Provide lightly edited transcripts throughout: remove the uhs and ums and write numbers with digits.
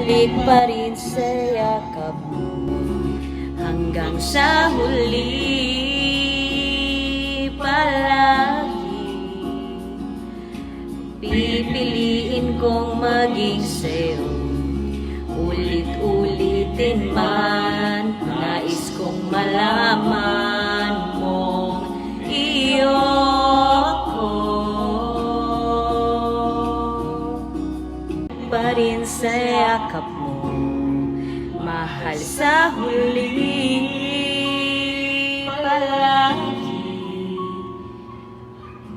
Balik pa rin sa yakap mo hanggang sa huli. Palagi pipiliin kong maging sa'yo, ulit-ulitin man. Nais kong malaman mong iyo ko pa rin sa yakap mo, mahal sa huli. Palagi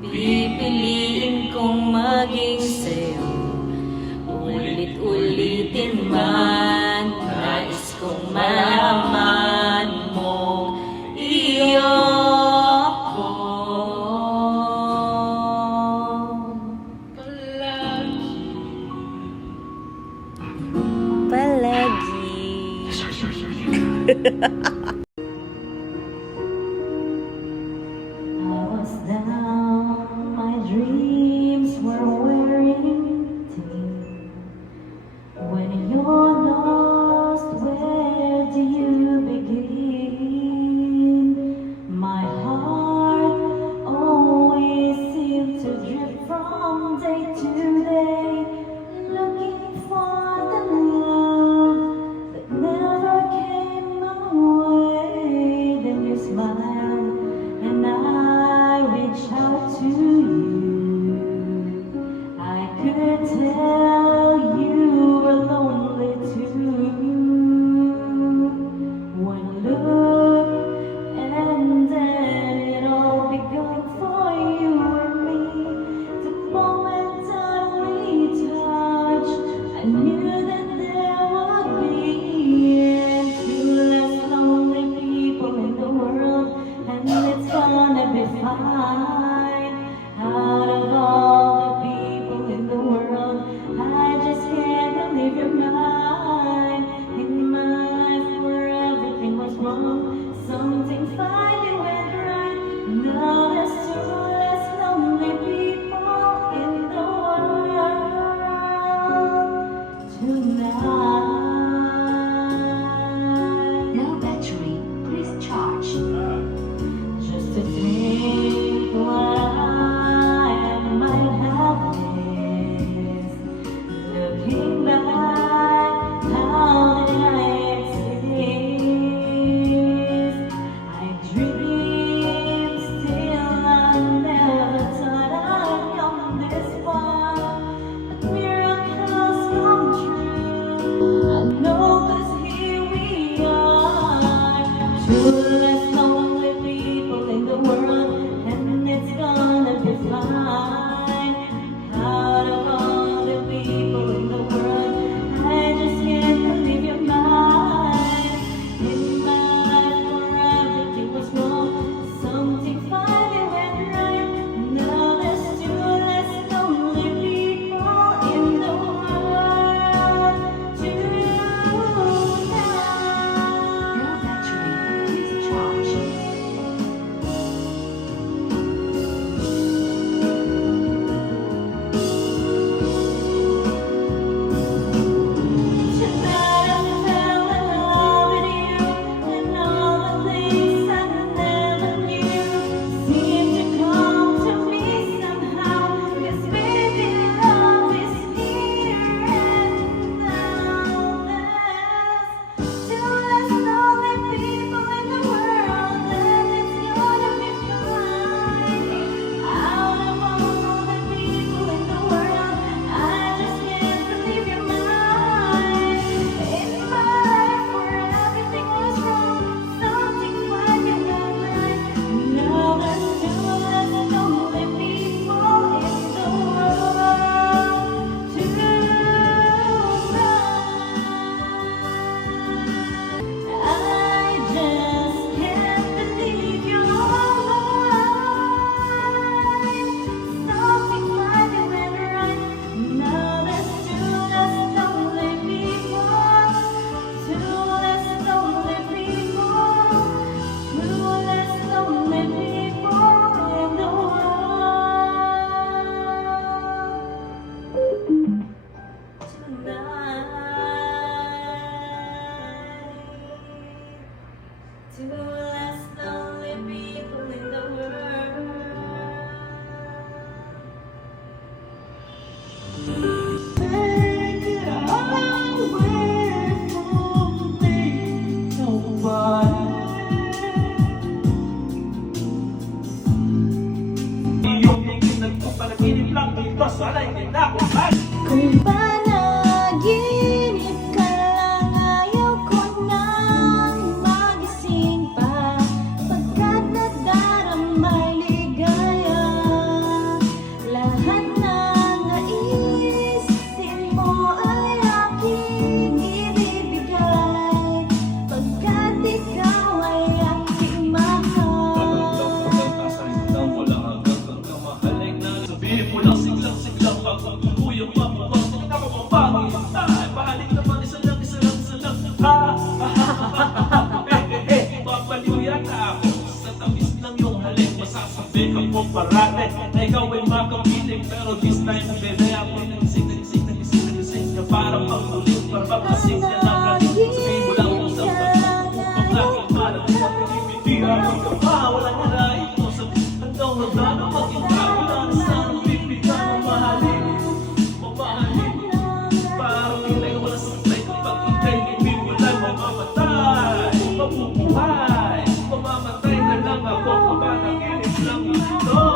pipiliin kong maging sa'yo, ulit-ulitin man. Nais kong malaman mong iyo ko palagi. I was down, my dreams were wearing thin. When you're lost, where do you begin? My heart always seemed to drift from day to day, looking for the love that never came my way. Then you smiled and I reached out to you. I could tell you were lonely too. One look and then it all begun for you and me. The moment that we touched, I knew that there would be two less lonely people in the world, and it's gonna be fine. Out of all the people in the world, I just can't believe you're mine. In my life where everything was wrong, something finally went right. Now there's two less lonely people in the world tonight. No battery, please charge. Just to think what I might have missed. Looking back, how did I exist? ba sana hindi na ako man? Kung panaginip ka lang, ayaw ko nang magising pa, pagkat nadaramay ligaya. Lahat ng naisin mo ay aking ibibigay, pagkat ikaw ay aking mahal. Sabihin mo lang siglang pag magtutuyang mapapang nakapapangit ay pahalik naman isa lang ha ha ha papaliw yata ako sa tamis ng iyong halik masasabi ka mo parate na ikaw ay makapiling pero this time bebe ako nagising ka parang pangulit para magkasing ka lang galing sabihin mo lang kung sa pag-upang laking malang hindi ako ka pa walang alay ito sa handang nagdano maging wala na sana bibigyan ng mahalin mamahalin parang ilay wala sa play kapag ikay ibibulay mamamatay mabubuhay mamamatay na lang ako kapanaginip lang ito.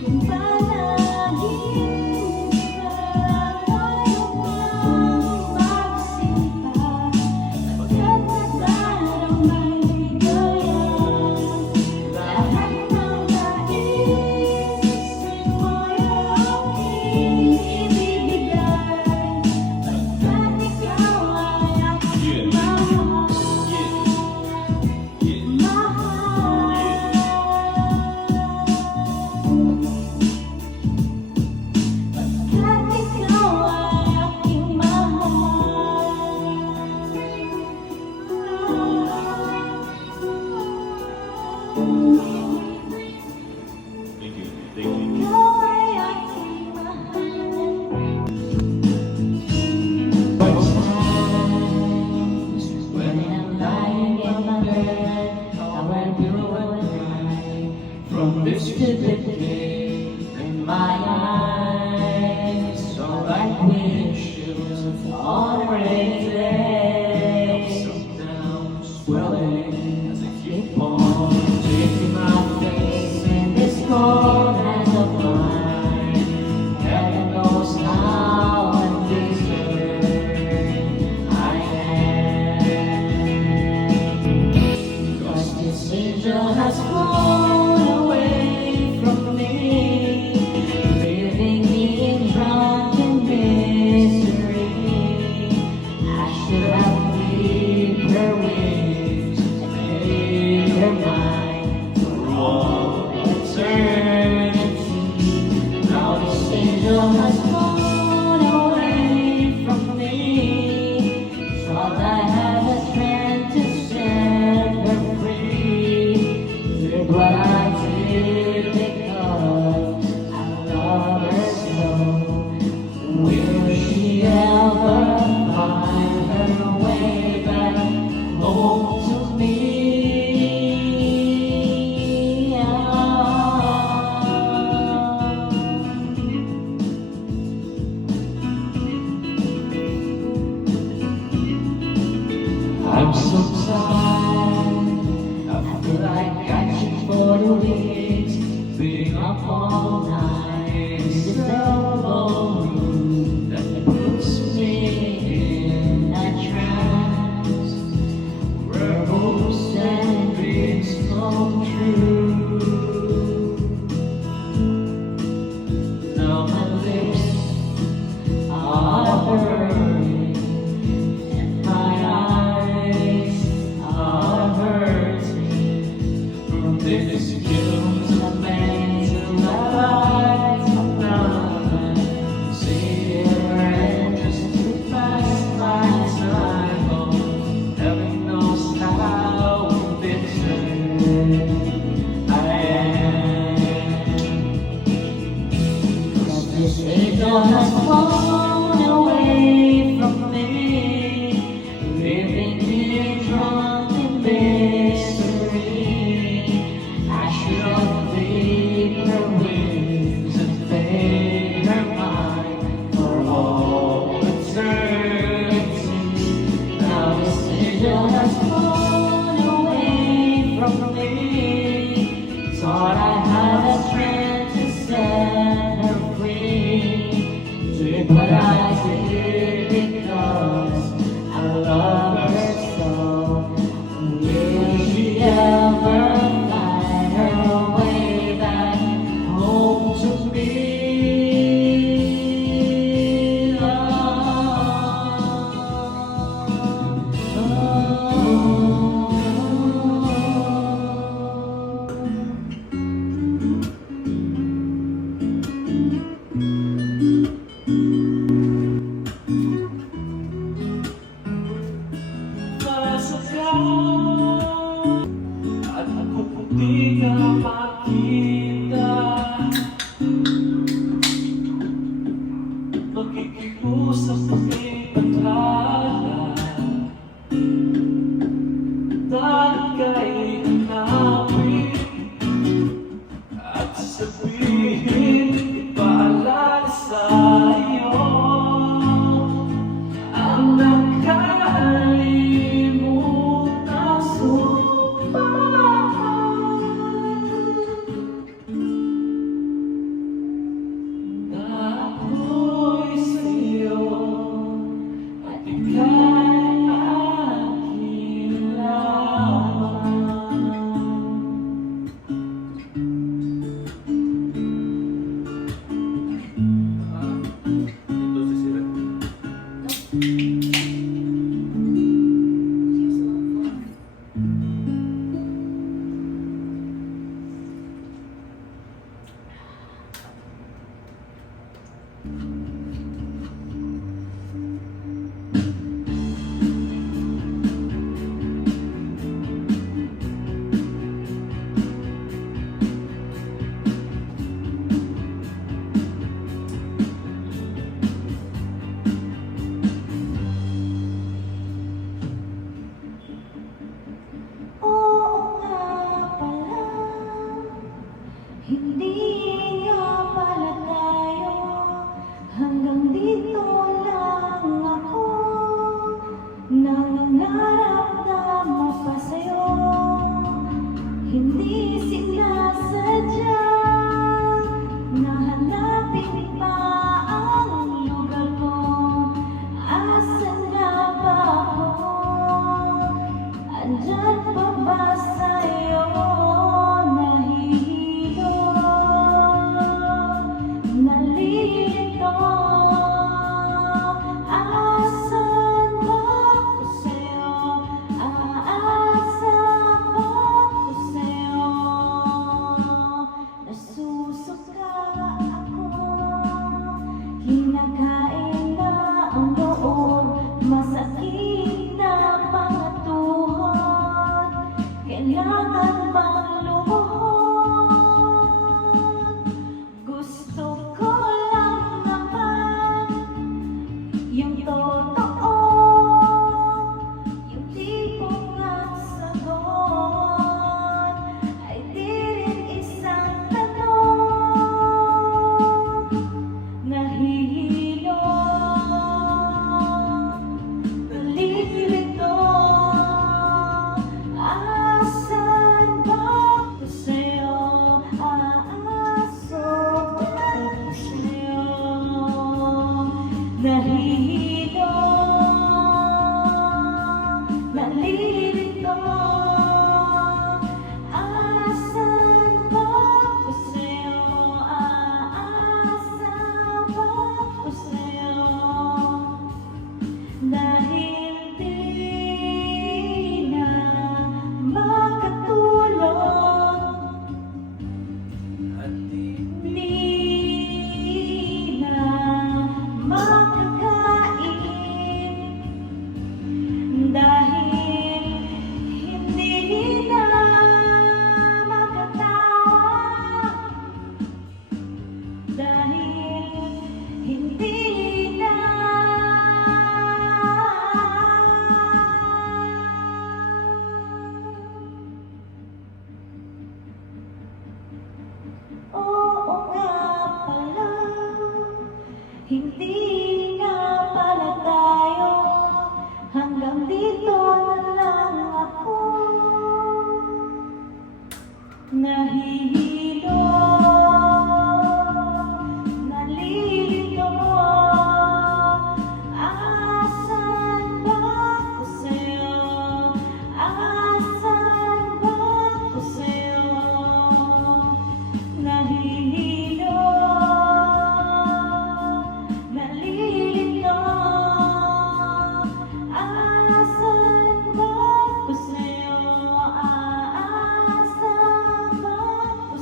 Kung panaginip ka lang, ayaw ko nang magising pa, pagkat nadaramay ligaya. Lahat ng naisin mo ay aking ibibigay, pagkat ikaw ay aking mahal. Pagkat ikaw ay aking Thank you. Ikaw ay aking When I'm lying in my bed, how I do and cry, from this to the day, in my eyes, all I wish is on a rainy day. Down, swelling as I keep on taking my face in this cold hand of mine. Heaven knows how undeserved I am. 'Cause this angel has flown away from me, leaving me in drunken misery. I should have reaped her wings and made her mine for all eternity. Now this angel has flown away from me. Thought I had a strength to set her free. Did what I did because I love her so. Will she ever find her way back home to me? I'm so tired. I feel like I should for the weeks, being up all night. This elbow room that puts me in a trance, where hopes and dreams come true. Now my lips are burning and my eyes are hurting from this guilt I made to light of night. See her and just to pass my time on. Heaven knows how bitter I am. 'Cause this angel has flown away from me, leaving me drunk in misery. I should have reaped her wings and made her mine for all eternity. Now this angel has flown away from me. Thought I had a strength to set her free. Dahil kay hanapin at sabihin, ipaalala sa'yo ang nakalimutan sumpa. Ako'y sa'yo at ika'y akin lamang. Ito si Sira. Oo nga pala, hindi nga pala tayo, hanggang dito lang ako, nangangarap na mapasayo, hindi sinasadya, nahanapin pa ang lugar ko, asan nga ba ako? Andyan pa ba sa'yo nahihilo? Nalilito? Asan ba ako sa'yo? Aasa ba ako sa'yo? Nasusuka ako, kinakain na ang loob, masakit na mga tuhod, kailangan bang lumuhod? Gusto ko lang naman yung totoo, yung tipong ang sagot ay di rin isang tanong. Nahihilo, nalilito, asan ba ako sa'yo? Aaso ba ako sa'yo? Nahihilo, nalilito, asan ba ako sa'yo? Aasa ba ako sa'yo? Dahil di na makatulog, At di di na makakain, dahil hindi na makatawa, dahil hindi na oo nga pala, hindi nga pala tayo, hanggang dito na lang ako, nahihilo, nalilito, asan ba ako sa'yo? Asan ba ako sa'yo? Nahihilo, nalilito, asan ba ako sa'yo? Aasa ba ako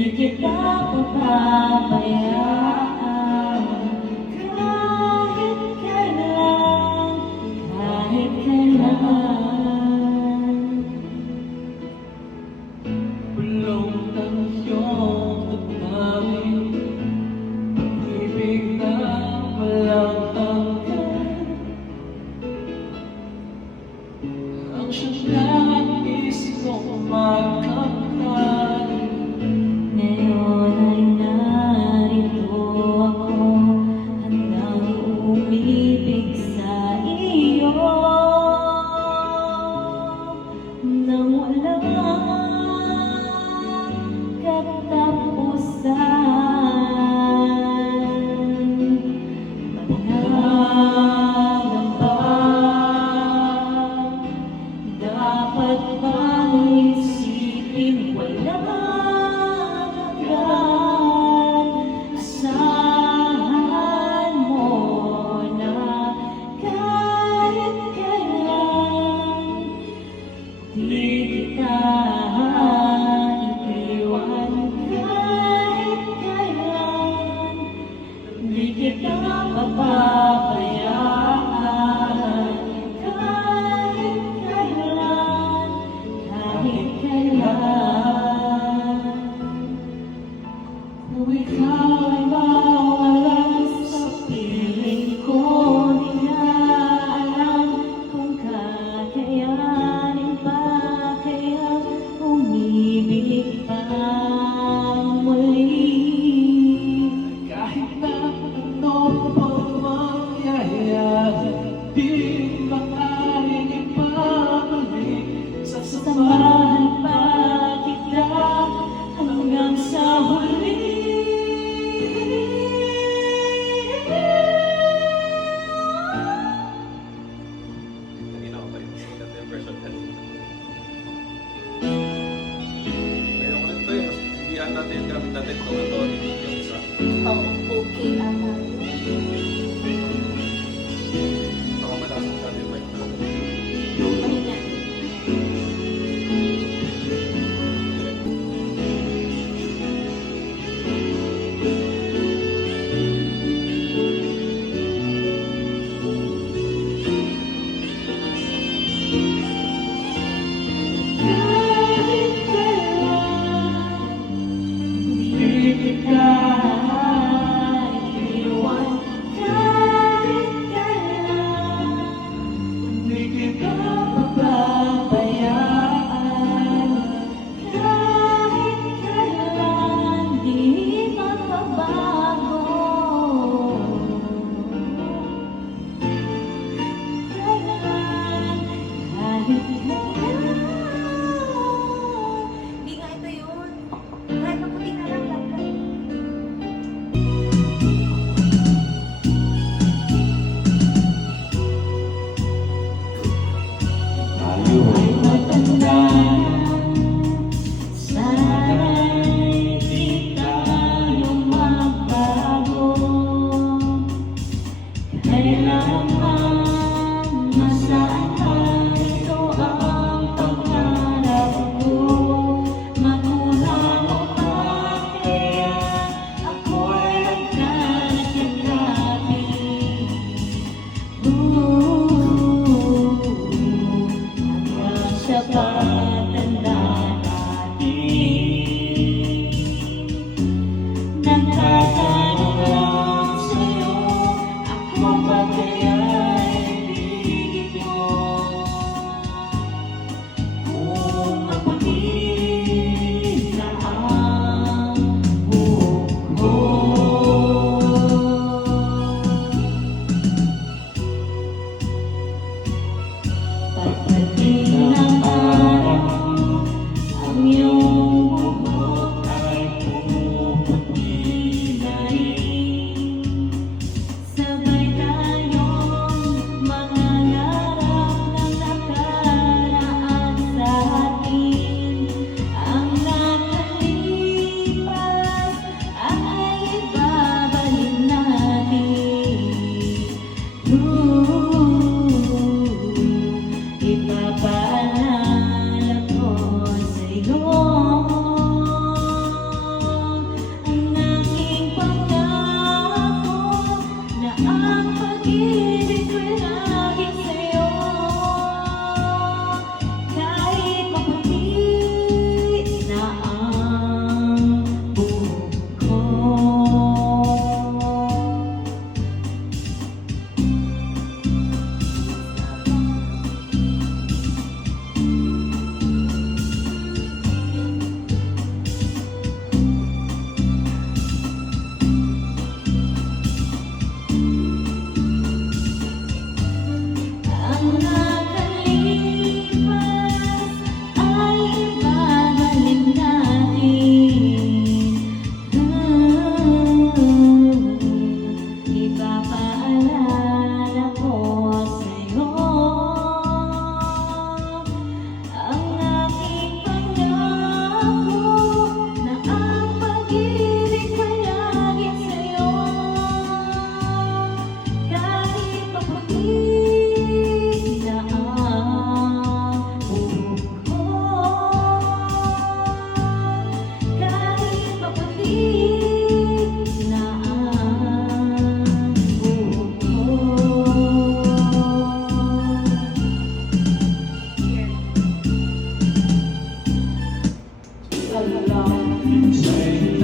Di kita papabayaan kahit kailan, kahit kailan. Bulong tansyon at namin, ibig na walang tanggal. Ang siyang nais kong makamtan. Ngayon ay narito ako, handang umibig sa iyo nang walang katapusan. Maghanap ba? Dapat bang isipin walang hanggan? Asahan mo na kahit kailan di kita iiwan, kahit kailan di kita papabayaan, kahit kailan, kahit kailan. Kung ikaw ay mawalan sa piling ko, di na alam kung kakayanin pa kaya umibig pa muli. Kahit na ano pang mangyayari, di maaaring ipabalik. Sasamahan pa kita hanggang sa huli. Kanina ko pa yung sikat na yung version kanina. Ayoko rin to eh. Mas bibigyan natin yung gamit natin ito na to. Yung isa. Oh, okay, ama. Baka malasan natin yung mic natin. Kahit kailan, di kita iiwan.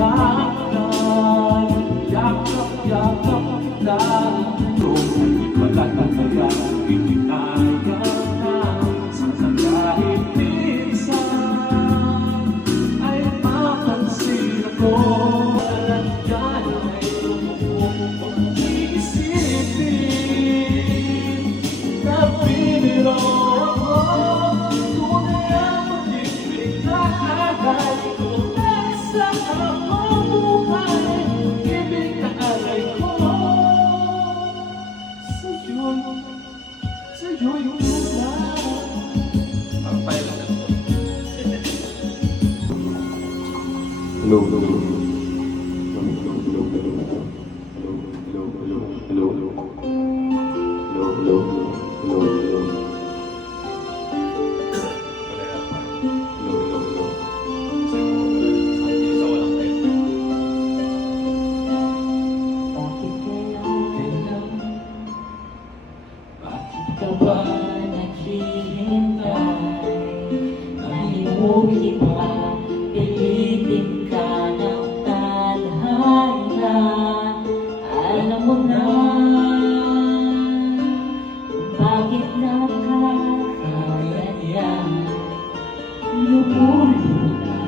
lakad, yakap-yakap kita. Kung malalaga, hindi kaya na sa kahit minsan ay mapansin ako. At kaya ay lumuhong iisipin na piniro ako. Tunay ang pag-ibig na alay ko. Nasa ako buhay, ibig na alay ko. Sa'yo'y ulan. Ang tayo lang ganito. Hello, hello, hello. Hello, hello, hello. Hello, hello, hello. Hello, hello, hello, hello. Wala yan. Hello, hello, hello. Isa walang tayo. Bakit kaya? Bakit ka ba naghihintay? Mahimukin ka, pilitin ka ng tadhana. Alam mo na bakit nakakaganyan. Lubulong na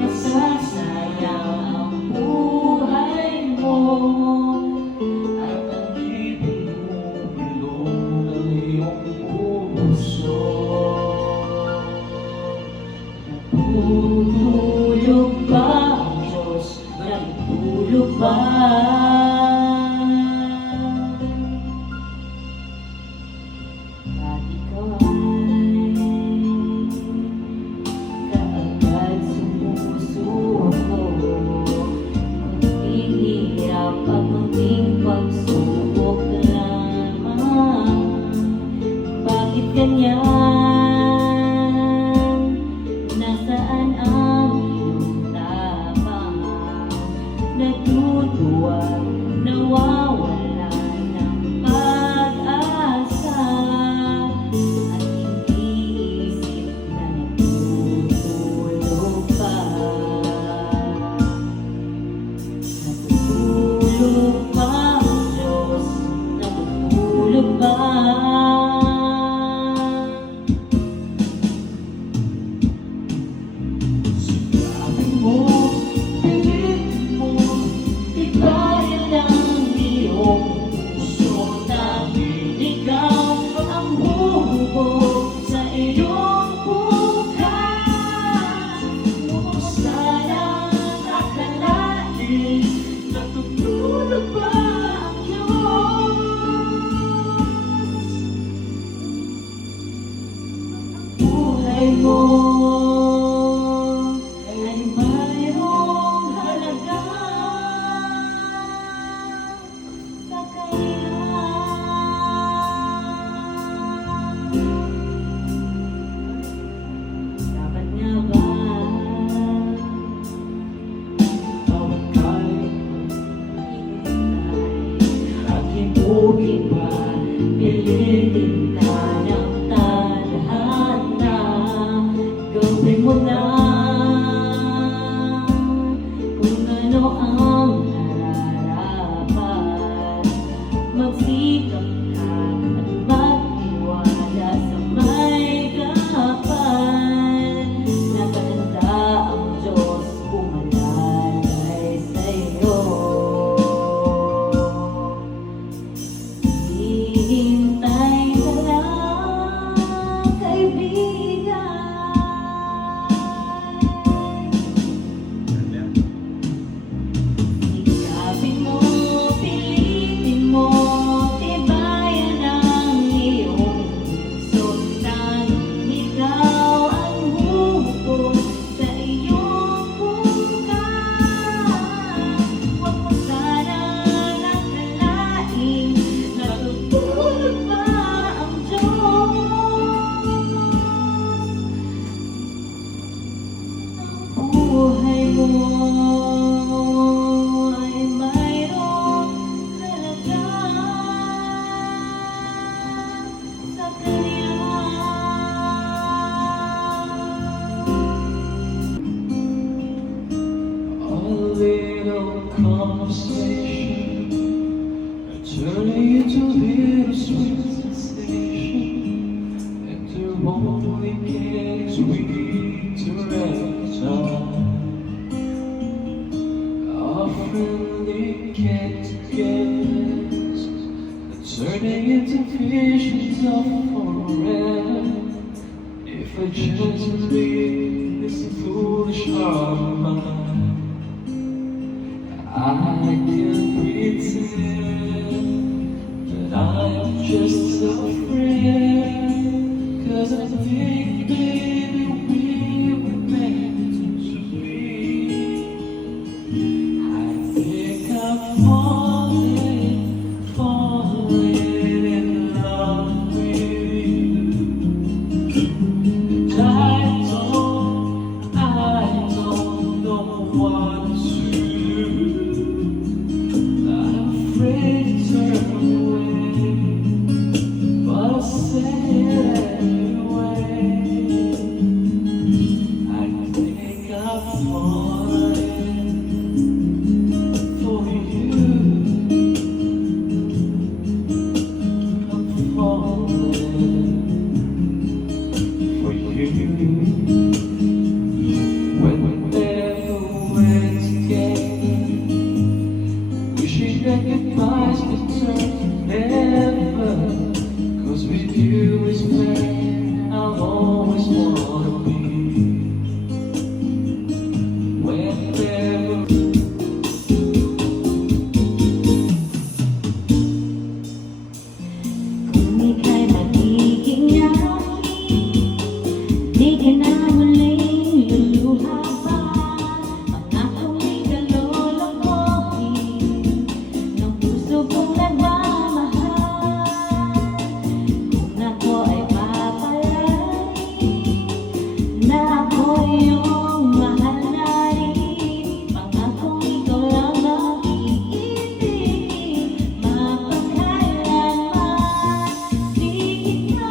nasasayang ang buhay mo. At ang ibig mo bilong ng iyong puso. Tutulog ba ang Diyos? Nagtulog ba? At ikaw ay kaagad sumusuko. Kunting hirap at kunting pagsubok lamang. Bakit ganyan? Nasaan ang iyong tapang? Natutuwa, nawawala ng pag-asa. At hindi isip na natutulog pa. Natutulog ba ang Diyos? Natutulog ba? Sinabi mo, pilit mo, ibayan ang iyong puso. Dahil ikaw ang bumubo sa iyong bukas. Mo sana akalain, natutulog ba ang Diyos? Buhay mo ay mayroong halaga. Dapat nga ba bawat kahit at himugin pa, pilitin ka ng tadhana. Gawin mo na kung ano ang nararapat. Magsikap ka at magtiwala sa may kapal. Nakatanda ang Diyos umalalay sa'yo. Hihintay ka lang, kaibigan. Ganyan. little conversation, turning into little sweet sensation, and the only getting sweeter every time. Our friendly get-togethers are turning into visions of forever. If I just leave this foolish heart of mine, I can pretend that I'm just a friend, 'cause I think maybe we were meant to be. I think I'm falling in love with you. And I don't know what to do. I'm afraid to turn away, but I'll say it anyway. I think I'm falling for you. I'm falling for you. Whenever we're together, wishing that goodbyes would turn to never. 'Cause with you is where I'll always wanna be. Whenever Kung ika'y magiging akin, di ka na muling luluha pa. Pangakong ikalolokohin ng puso kong nagmamahal. Kung ako ay papalarin na ako iyong mahal na rin, pangakong ikaw lang ang iibig mapagkailanman. Di kita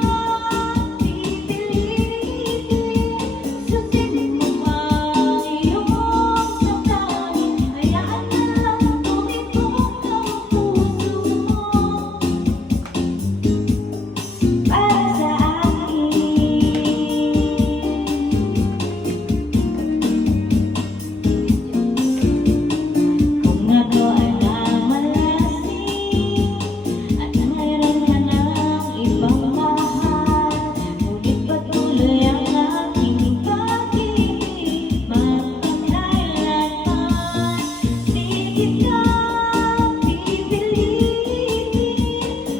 pipilitin, sundin mo ang iyong damdamin. Hayaan na lang tumibok ang puso mo para sa akin. Kung ako ay namalasing at mayroon ka ng ibang mahal, ngunit patuloy ang aking pag-ibig mapagkailanman. Di kita pipilitin,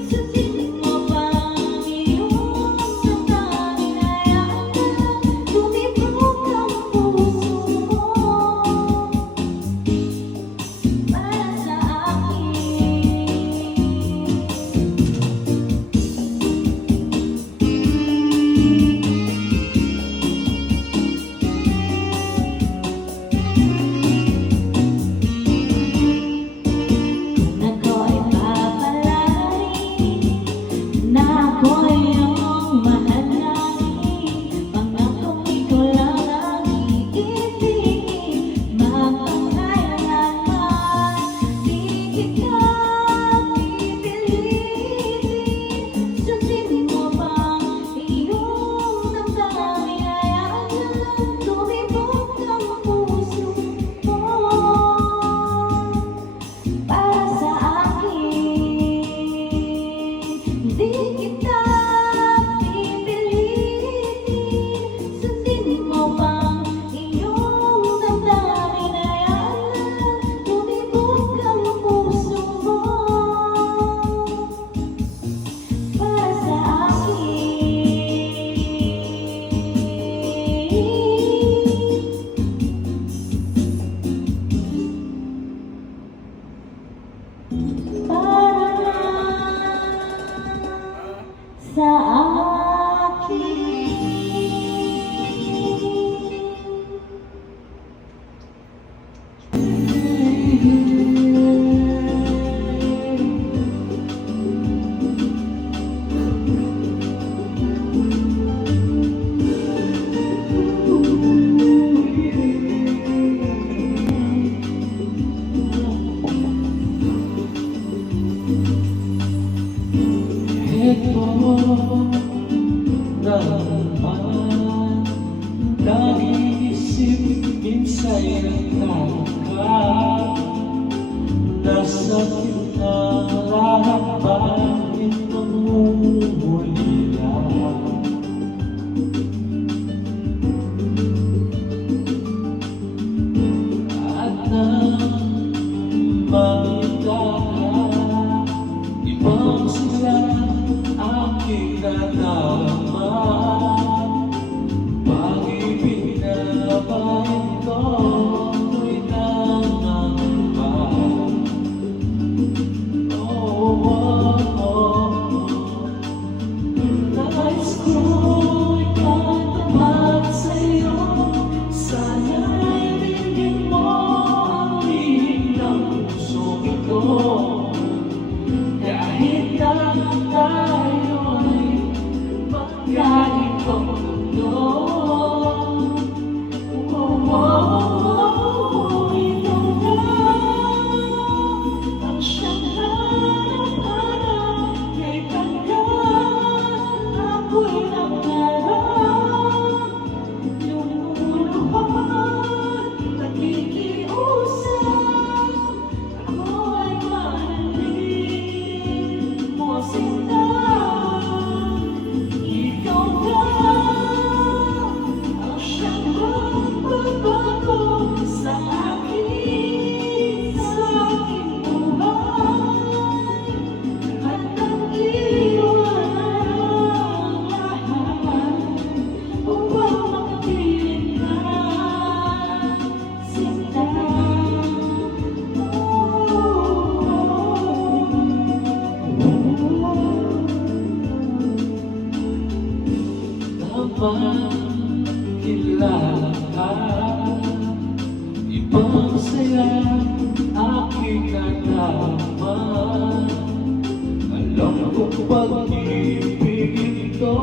sundin mo pa ang iyong damdamin. Hayaan na lang tumibok ang puso mo para sa akin. pag-ibig ito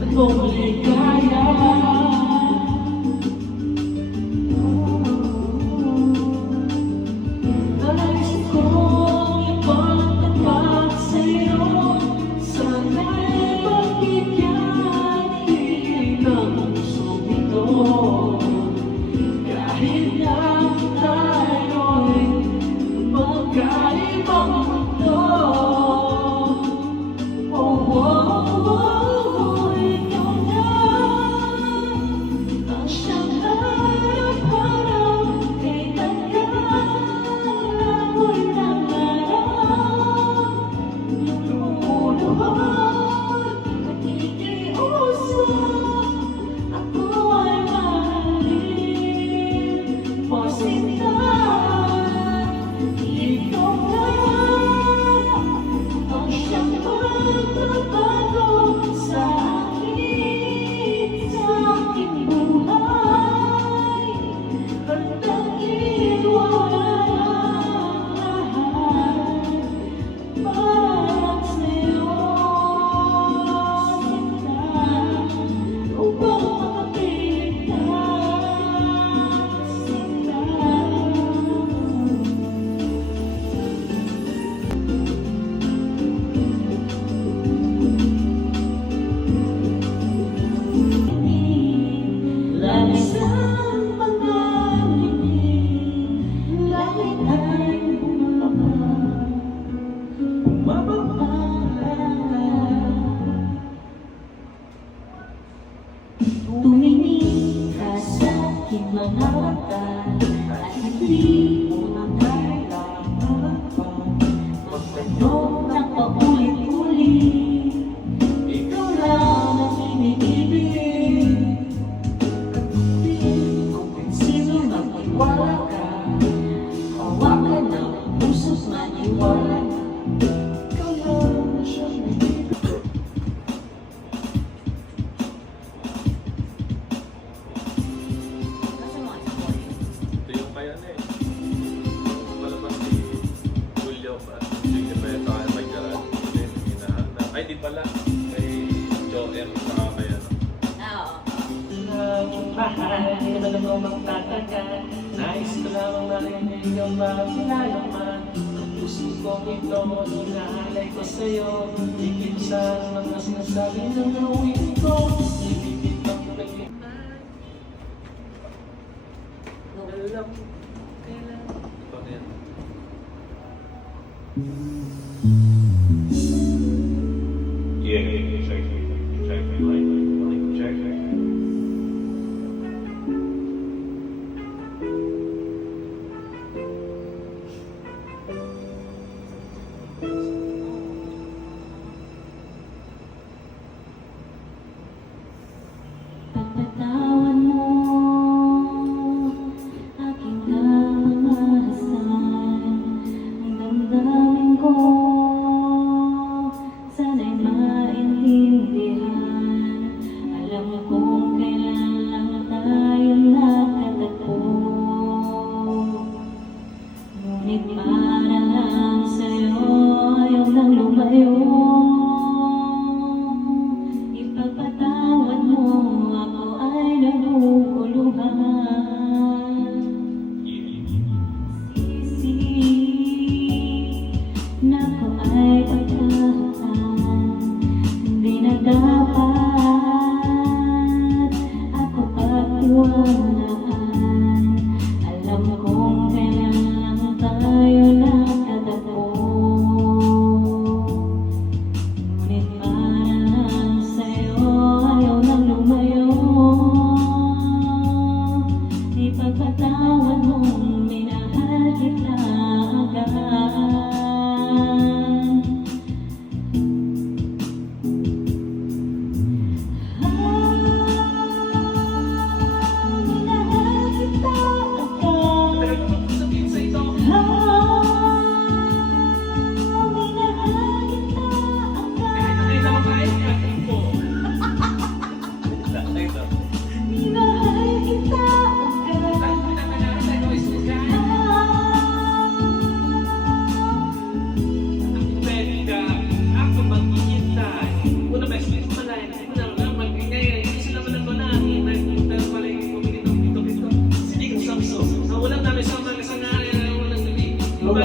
Tatlong ligaya Nais kong ipagtapat sa'yo Sana'y magbigyan ng pusong ito Kahit na tayo'y magkaibang mundo Oh, oh, oh, ikaw na ang siyang harap-harap Kay tagal ako'y nangarap Lumuluhod, nakikiusap Ako ay mahalin mo sinta Ikaw na ang siyang magbabago sa aking buhay Handang iwanan ang lahat para sa'yo sinta upang makapiling ka sinta Langit ang mga ngiti, langit ay bumababa Tumingin ka sa aking mga mata at hindi mo na kailangan pa magtanong ng paulit-ulit Ikaw lang ang iniibig kung sino magtiwala ka hawakan ng puso't maniwala Ikaw lang ang siyang Ito yung kaya na eh. Palabas si Julio at Julio Beto ay may garan. Hinahanap. Ay, di pala. Kay Joe M. Saka kay ano. Mahal, hindi naman ako magtatagal Nais ko lamang marinig ang makilayaman Ang puso kong ito, inahalay ko sa'yo Higit sa mga sinasabi ng gawin ko Higit ang naging alam kailan Ito na yan. Yeah, check like check. Pagpatawan mo aking kamahasan Ang damdamin ko sana'y maintindihan Alam kong kailan lang tayo nakatagpo Ngunit para lang sa'yo ayaw nang lumayo Ipagpatawad mo ako ay naguguluhan Sisi na ko ay pagkakaan Hindi na dapat ako pagtiwalaan Alam kong kailan lang tayo na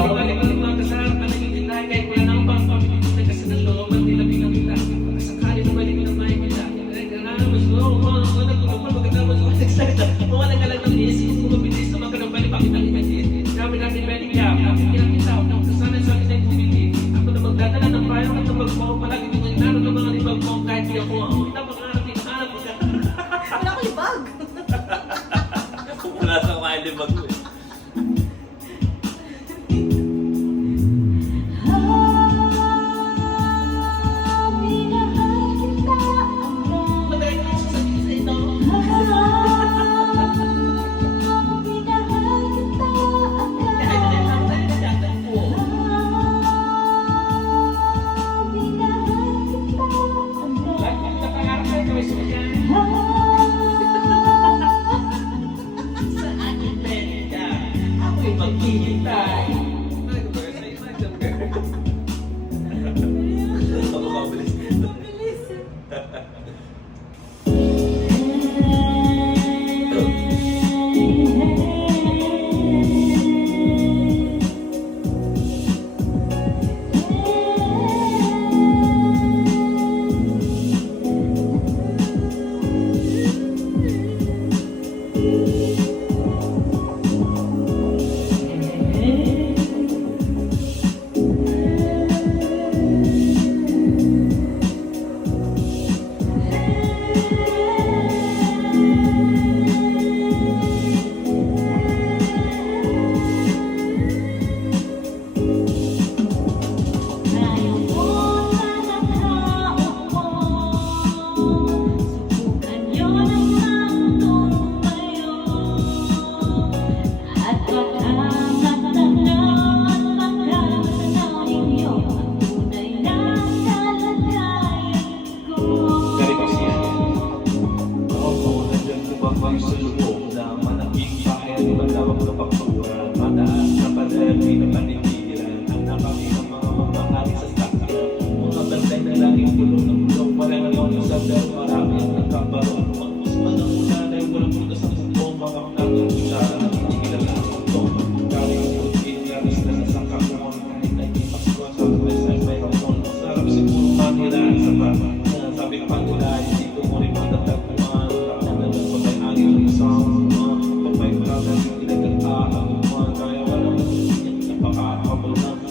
balik-balik ang mga kasarap na naging tinay kahit wala nang pang-pabilis na kasi ng loob at nilabilang kita. Sakali mo balik na may kita. Mas loob mo, nagtutupal pagkatapos mo nagsalita. Mawala ka lang ng isip, kumabilis naman ka ng balik pakitang imanit. Kami natin balik ka, kami kailang kita. Kasanay sa akin ay pumili. Ako na magdadala ng bayan at nabag mo. Palagi mo yung naroon ng mga libag mo kahit di ako ang napangarap din alam mo ka. Wala ko libag. Wala sa kailibag mo eh. Minahal kita hanggang Madali ka sa ito. minahal kita hanggang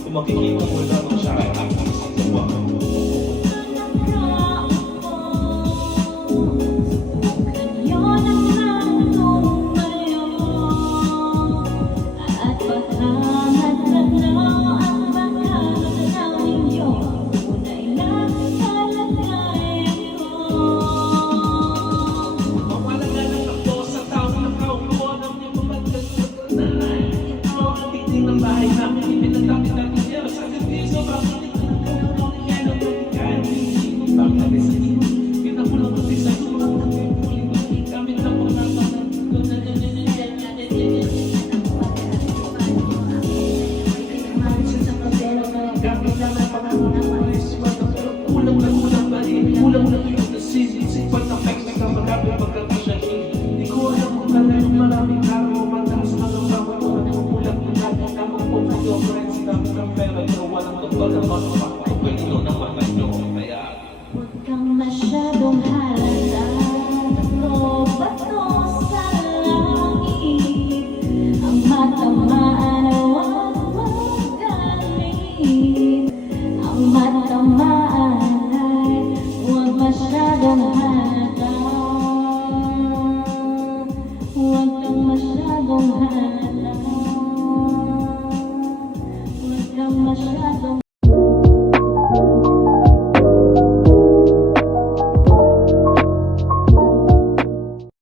Makikita mo lang siya ay ako sa tuwa. Huwag kang masyadong halata. Ano ba to sa langit? Ang matamaan ay huwag magalit. Ang matamaan ay huwag masyadong halata. Huwag kang masyadong halata. Huwag kang masyadong